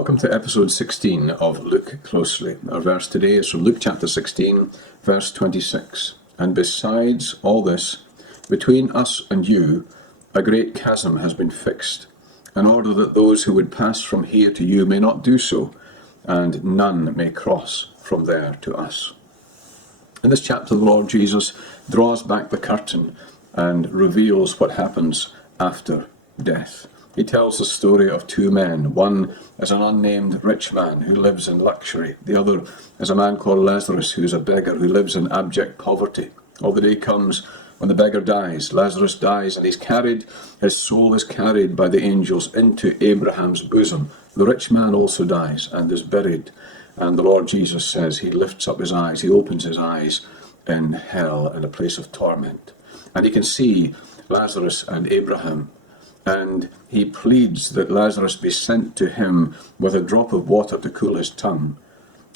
Welcome to episode 16 of Look Closely. Our verse today is from Luke chapter 16, verse 26. And besides all this, between us and you, a great chasm has been fixed, in order that those who would pass from here to you may not do so, and none may cross from there to us. In this chapter, the Lord Jesus draws back the curtain and reveals what happens after death. He tells the story of two men. One is an unnamed rich man who lives in luxury. The other is a man called Lazarus, who is a beggar who lives in abject poverty. Well, the day comes when the beggar dies. Lazarus dies, and his soul is carried by the angels into Abraham's bosom. The rich man also dies and is buried. And the Lord Jesus says he lifts up his eyes, he opens his eyes in hell, in a place of torment. And he can see Lazarus and Abraham. And he pleads that Lazarus be sent to him with a drop of water to cool his tongue.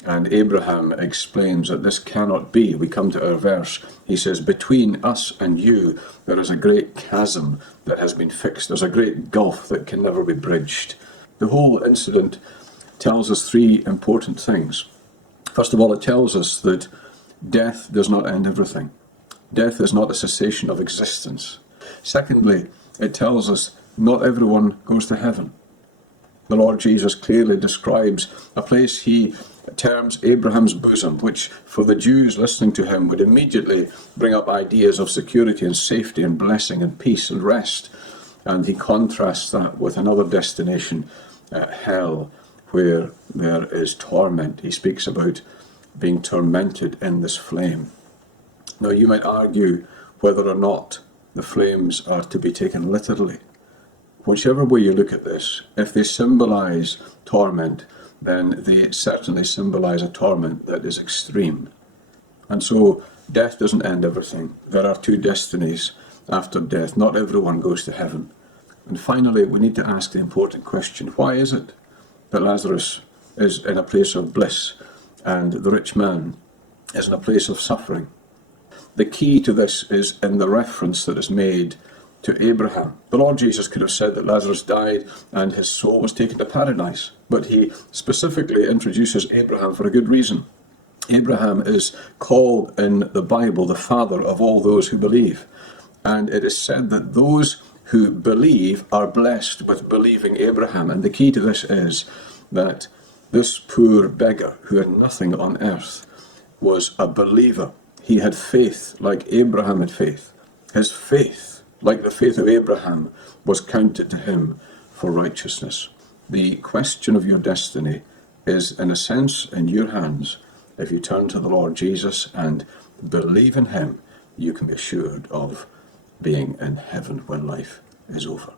And Abraham explains that this cannot be. We come to our verse. He says, between us and you, there is a great chasm that has been fixed. There's a great gulf that can never be bridged. The whole incident tells us three important things. First of all, it tells us that death does not end everything. Death is not a cessation of existence. Secondly, it tells us not everyone goes to heaven. The Lord Jesus clearly describes a place he terms Abraham's bosom, which for the Jews listening to him would immediately bring up ideas of security and safety and blessing and peace and rest. And he contrasts that with another destination, hell, where there is torment. He speaks about being tormented in this flame. Now, you might argue whether or not the flames are to be taken literally. Whichever way you look at this, if they symbolize torment, then they certainly symbolize a torment that is extreme. And so death doesn't end everything. There are two destinies after death. Not everyone goes to heaven. And finally, we need to ask the important question, why is it that Lazarus is in a place of bliss and the rich man is in a place of suffering? The key to this is in the reference that is made to Abraham. The Lord Jesus could have said that Lazarus died and his soul was taken to paradise, but he specifically introduces Abraham for a good reason. Abraham is called in the Bible the father of all those who believe, and it is said that those who believe are blessed with believing Abraham. And the key to this is that this poor beggar who had nothing on earth was a believer. He had faith like Abraham had faith. His faith, like the faith of Abraham, was counted to him for righteousness. The question of your destiny is, in a sense, in your hands. If you turn to the Lord Jesus and believe in him, you can be assured of being in heaven when life is over.